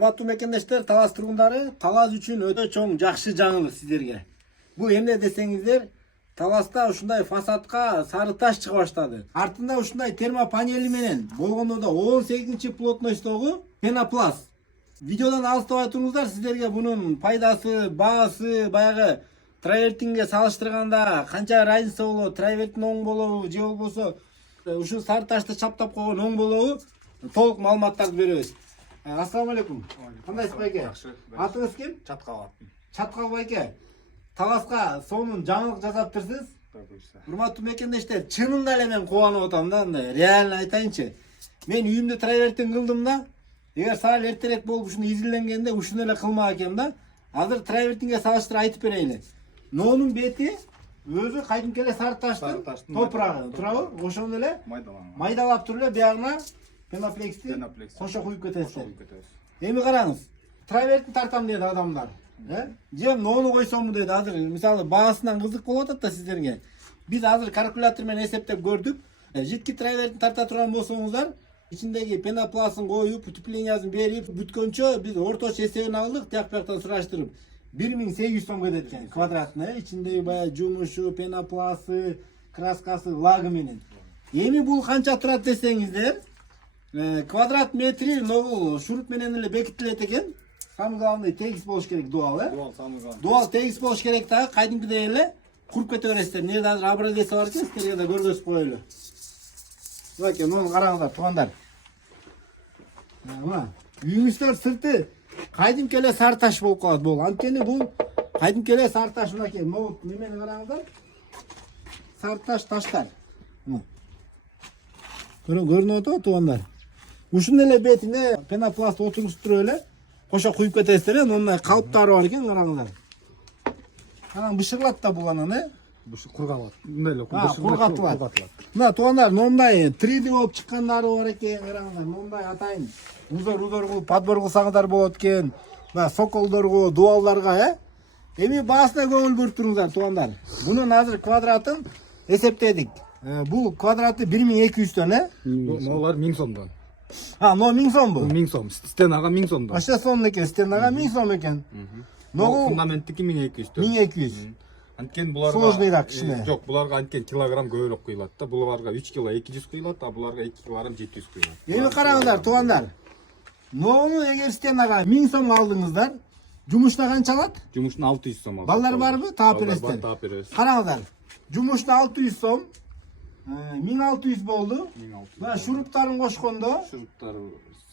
Урматтуу мекендештер, Талас тургундары, Талас үчүн өтө чоң жакшы жаңылык сиздерге. Бул эмне десеңиздер, Таласта ушундай фасадка сары таш чыга баштады. Артында ушундай термопанели менен болгондо да 18 плотностогу пенопласт. Видеодан алыстабай туруңуздар, сиздерге бунун пайдасы, баасы, баягы травертинге салыштырганда канча разница болот, травертин оң болобу же болбосо ушул сары ташты чаптап койгон оң болобу толук маалыматтарды беребиз. Ассаламу алейкум. Кандайсыз байке? Жакшы. Атыңыз ким? Чаткалаттым. Чаткал байке. Таласка сонун жаңылык жасаптырсыз. Буюрса. Урматтуу мекендештер, чынында эле мен кубанып атам да, андай реально айтайынчы. Мен үйүмдө травертин кылдым да, эгер саал эртерээк болуп ушуну изилденгенде ушуну эле кылмак экенмин да. Азыр травертинге салыштырып айтып берейин. Нонун бети өзү кайдымки эле сары таштын топурагы, туурабы? Ошондо эле майдалап туруп эле биягына пеноплексти кошо куюп кетесиздер. Эми караңыз, травертин тартам деди адамдар. Же нону койсомбу деди. Азыр мисалы баасынан кызык болуп атат да сиздерге. Биз азыр калькулятор менен эсептеп көрдүк. Житки травертин тарта турган болсоңуздар, ичиндеги пенопластын коюп, утеплениясын берип бүткөнчө биз орточо эсебин алдык, тияк-бияктан сураштырып. 1800 сом кетет экен квадратный, ичиндеги баягы жумушу, пенопласы, краскасы, лагы менен. Эми бул канча турат десеңиздер, квадрат метри могул шуруп менен эле бекитилет экен. Самый главный тегиз болуш керек, дуал, Дуал самый главный. Дуал тегиз болуш керек да, кайдымкыдай эле куруп кете бересиздер. Эмне азыр образец бар экен, сиздерге да көргөзүп коелу. Мынакей, муну караңыздар, туугандар. Мына үйүңүздөр сырты кайдымки эле сары таш болуп калат бул. Анткени бул кайдымки эле сары таш. Мынакей, могул немени караңыздар. Сары таштар. Көрүнүп атабы туугандар? Ушунун эле бетине пенопласт отуруштуруп эле кошо куюп кетесиздер, мындай калыптары бар экен, караңыздар. Анан бышырлат да бул анан, Кургалат. Мындай эле кургатылат. Мына туугандар, мындай 3D болуп чыккандары бар экен, караңыздар. Мындай атайын узор кылып подбор кылсаңыздар болот экен. Мына соколдорго, дуалдарга, Эми баасына көңүл бөлүп туруңуздар, туугандар. Бунун азыр квадратын эсептедик. Бул квадраты 1200дөн, Могулар 1000 сомдон. но 1000 сомбу? 1000 сом. Стенага 1000 сомдон. Ача сом экен, стенага 1000 сом экен. Могу фундаменттики 1200. 1200. Анткени буларга сложныйраак кичине. Жок, буларга анткени килограмм көбүрөөк куюлат да. Буларга 3 кг 200 куюлат, а буларга 2 кг 700 куюлат. Эми караңыздар, туугандар. Нону эгер стенага 1000 сом алдыңыздар, жумушуна канча алат? Жумушуна 600 сом алат. Балдар барбы? Таап бересиздер. Таап беребиз. Караңыздар. Жумушуна 600 сом, 1600 болду. Мына шуруптарын кошкондо Шуруптары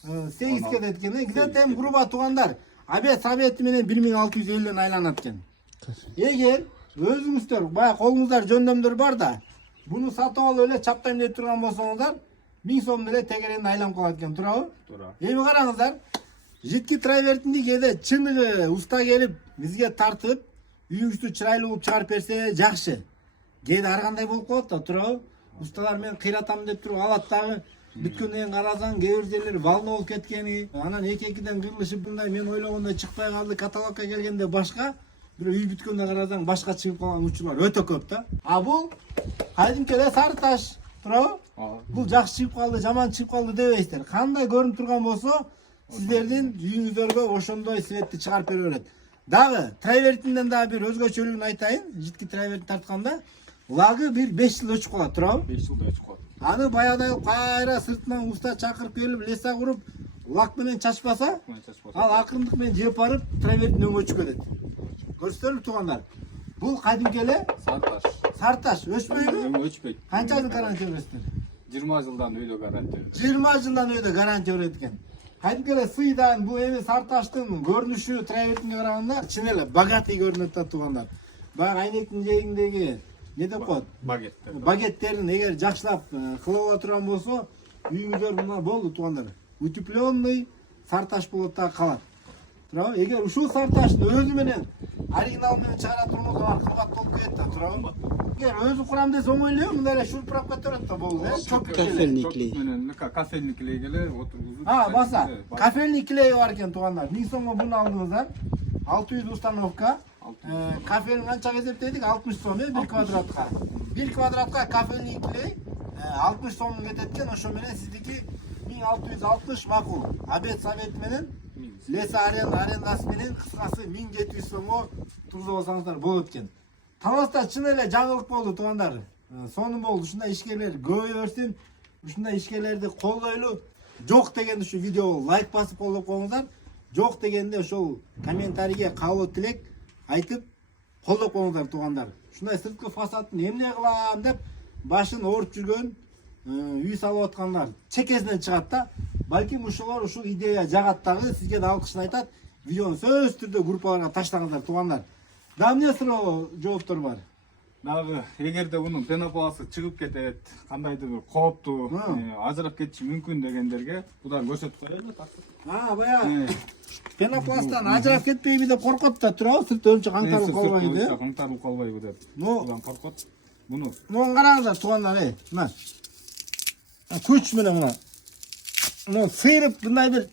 8 кетет экен. Где-то эми грубо туугандар, обед сабети менен 1650ден айланат экен. Эгер өзүңүздөр баягы колуңуздар жөндөмдөр бар да, буну сатып алып эле чаптайм деп турган болсоңуздар, 1000 сом эле тегеренден айланып калат экен, туурабы? Туура. Эми караңыздар, житки травертинди кээде чыныгы уста келип бизге тартып, үйүңүздү чырайлуу кылып чыгарып берсе жакшы. Кээде ар кандай болуп калат да, туурабы?Усталар мен кыйратам деп туруп алат дагы, бүткөндөн кийин карасаң, кээ бир жерлери волна болуп кеткени, анан эки-экиден кырылышып мындай мен ойлогондой чыкпай калды, каталогка келгенде башка, бирок үй бүткөндө карасаң башка чыгып калган учурлар өтө көп да. А бул кайдымки эле сары таш, туурабы? Бул жакшы чыгып калды, жаман чыгып калды дебейсиздер. Кандай көрүнүп турган болсо, сиздердин үйүңүздөргө ошондой светти чыгарып бере берет. Дагы травертинден дагы бир өзгөчөлүгүн айтайын. Житки травертин тартканда лагы бир 5 жыл өчүп калат, туурабы? 5 жылда өчүп калат. Аны баягыдай кайра сыртынан уста чакырып келип, леса куруп, лак менен чачпаса, ал акырындык менен жеп барып травертин өңгөчүп кетет. Көрсөтөлү туугандар. Бул кайдымки эле Сары таш. сары таш өчпөйбү? Өчпөйт. Канча жыл гарантия бересиздер? 20 жылдан өйдө гарантия. 20 жылдан өйдө гарантия берет экен. Кайдымки эле сыйдан бул эми сары таштын көрүнүшү травертинге караганда чын эле богатый көрүнөт да туугандар. Баягы айнектин жээгиндеги не деп коет? Багеттер. Багеттерин эгер жакшылап кылып ала турган болсо, үйүңүздөр мына болду туугандар. Утепленный сары таш болот да калат. Туурабы? Эгер ушул сары таштын өзү менен оригинал менен чыгара турган болсо, кымбат болуп кетет да, туурабы? Эгер өзү курам десе оңой эле, мындай эле шурпурап кетет да болду, Кофельный клей. Кофельный клейге эле отургузуп. Баса. Кофельный клей бар экен туугандар. 1000 сомго буну алдыңыздар. 600 установка. Кофелин канча эсептедик? 60 сом, 1 квадратка. 1 квадратка кофельный клей 60 сом кетет экен. Ошо менен сиздики 1660 макул. Обед совети менен Лес арендасы менен кыскасы 1700 сомго турзуп алсаңыздар болот экен. Таласта чын эле жаңылык болду туугандар. Сонун болду. Ушундай ишкерлер көбөйө берсин. Ушундай ишкерлерди колдойлу. Жок дегенде ушу видеого лайк басып колдоп коюңуздар. Жок дегенде ошол комментарийге кабыл тилек айтып колдоп коюңуздар туугандар. Ушундай сырткы фасадын эмне кылам деп башын ооруп жүргөн үй салып аткандар чекесинен чыгат да. Балким ушулар ушул идея жагат дагы, сизге да алкышын айтат. Видеону сөзсүз түрдө группаларга таштаңыздар туугандар. Да эмне суроо жооптор бар? Дагы эгерде мунун пенопласы чыгып кетет, кандайдыр бир кооптуу ажырап кетиши мүмкүн дегендерге будан көрсөтүп коелу. Баягы пенопласттан ажырап кетпейби деп коркот да туурабы? Сырт өңчө каңтарылып калбайбы деп. Каңтарылып калбайбы деп. Будан коркот. Муну караңыздар туугандар, мына. Күч менен мына. Муну сыйрып мындай бир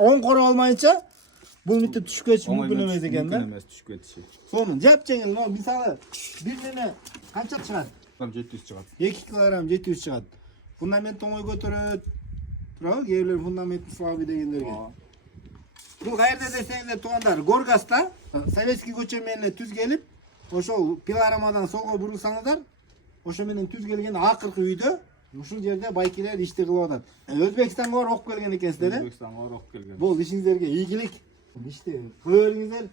оң короп алмайынча бул митип түшүп кетиши мүмкүн эмес экен да. Мүмкүн эмес түшүп кетиши. Сонун жапжеңил, мисалы бир неме канча чыгат? 700 чыгат. 2 кг 700 чыгат. Фундамент оңой көтөрөт. Туурабы? Кээрлер фундамент слабый дегендерге. Бул каерде десеңиздер туугандар, Горгаста Советский көчө менен түз келип, ошол пилорамадан солго бурулсаңыздар, ошо менен түз келген акыркы үйдө ушул жерде байкелер ишти кылып атат. Өзбекстанга барып окуп келген экенсиздер, Өзбекстанга барып окуп келген. Бул ишиңиздерге ийгилик. Ишти кыла бериңиздер.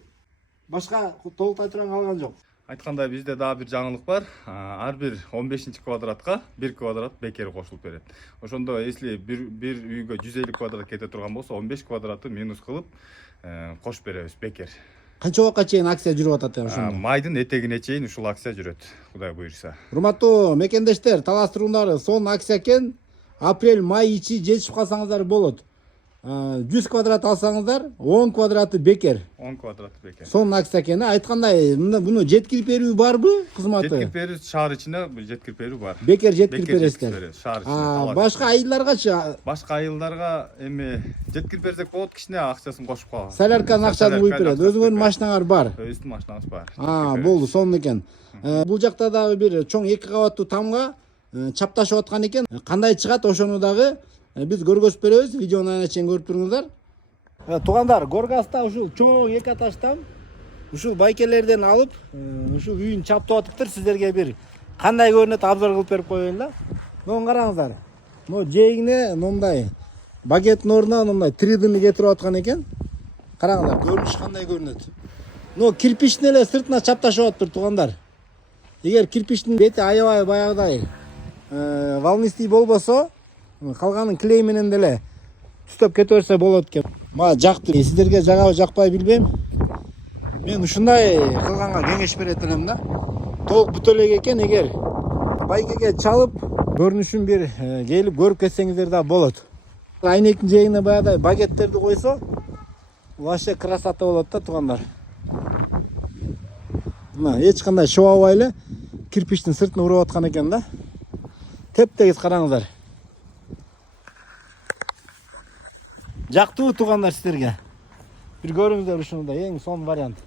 Башка толуктай турган калган жок. Айткандай бизде дагы бир жаңылык бар. Ар бир 15-квадратка 1 квадрат бекер кошулуп берет. Ошондо если бир үйгө 150 квадрат кете турган болсо, 15 квадратты минус кылып кошуп беребиз бекер. Канча убакка чейин акция жүрүп атат ошондо? Майдын этегине чейин ушул акция жүрөт, Кудай буйрса. Урматтуу мекендештер, Талас тургундары, сонун акция экен. Апрель-май ичи жетишип калсаңыздар болот. 100 квадрат алсаңыздар, 10 квадраты бекер. 10 квадраты бекер. Сонун акция экен. Айткандай, буну жеткирип берүү барбы кызматы? Жеткирип берүү шаар ичинде жеткирип берүү бар. Бекер жеткирип бересиздер. Шаар ичинде. Башка айылдаргачы? Башка айылдарга эми жеткирип берсек болот, кичине акчасын кошуп коебуз. Солярканын акчасын куюп берет. Өзүңөрдүн машинаңар бар. Өздүн машинаңыз бар. Болду, сонун экен. Бул жакта дагы бир чоң 2 кабаттуу тамга чапташып аткан экен. Кандай чыгат ошону дагы биз көргөзүп беребиз. Видеону ана чейин көрүп туруңуздар. Туугандар, Горгаста ушул чоң 2 этаждан ушул байкелерден алып, ушул үйүн чаптап атыптыр. Сиздерге бир кандай көрүнөт обзор кылып берип коеюн да. Мына караңыздар. Мына жээгине мындай багеттин ордуна мындай 3D'ни кетирип аткан экен. Караңыздар, көрүнүш кандай көрүнөт. Мына кирпичтин эле сыртына чапташып атыптыр туугандар. Эгер кирпичтин бети аябай баягыдай волнистый болбосо, калганын клей менен деле түстөп кете берсе болот экен. Мага жакты. Сиздерге жагабы жакпай билбейм. Мен ушундай кылганга кеңеш берет элем да. Толук бүтө элек экен, эгер байкеге чалып көрүнүшүн бир келип көрүп кетсеңиздер да болот. Айнектин жээгине баягыдай багеттерди койсо, вообще красота болот да туугандар. Мына эч кандай шообай эле кирпичтин сыртына уруп аткан экен да. Теп-тегиз караңыздар. Жактыбы туугандар сиздерге? Бир көрүңүздөр ушуну да, эң сонун вариант.